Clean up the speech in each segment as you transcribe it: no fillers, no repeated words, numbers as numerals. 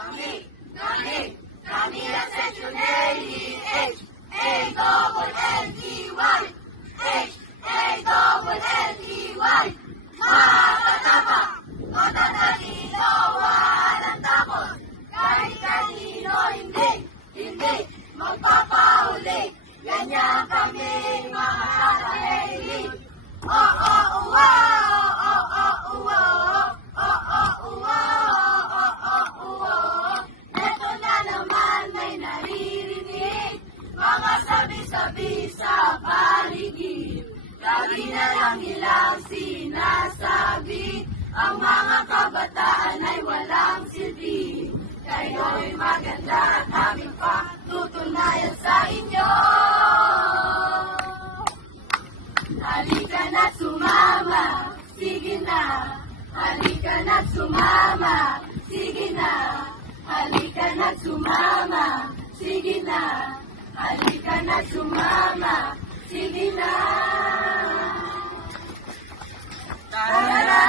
Kami ang Section A-E-H, A-double-L-E-Y, H-A-double-L-E-Y. Matatapa, matatalino, walang takot. Kahit kanino hindi magpapahuli. Ganyan kami mga sarili. Eto na naman may naririnig, mga sabi-sabi sa paligid. Lagi na lang nilang sinasabi, ang mga kabataan ay walang silbi. Kayo'y maganda at aming patutunayan sa inyo. Halika na't sumama, sige na. Halika na't sumama, sige na. Halika na't sumama, sige na. Halika na't sumama, sige na. Tara!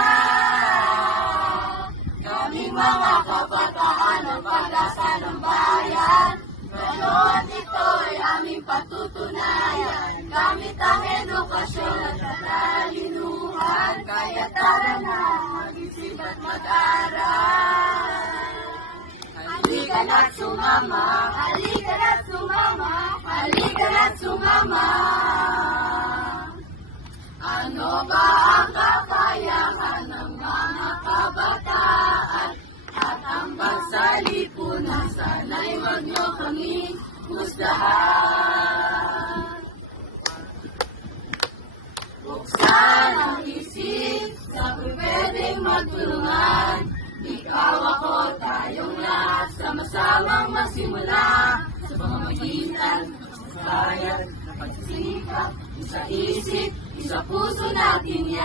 Kaming mga kabataan ang pag-asa ng bayan. Ngayon ito'y aming patutunayan. Gamit ang edukasyon at katalinuhan. Kaya tara na, mag-isip at mag-aral. Halika na't sumama, halika na't sumama, halika na't sumama. Ano ba ang kakayahan ng mga kabataan? At ang pagsalipunan, sana'y wag niyo kami husgahan. Buksan ang isip, sa pwedeng magtulungan. Ikaw ako, tayong lahat, sama-samang magsimula. Sa pamamagitan ng bayan, ng pagsisikap, isa isip, isa puso natin yan.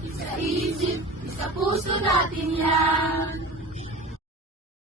Isa isip, isa puso natin yan.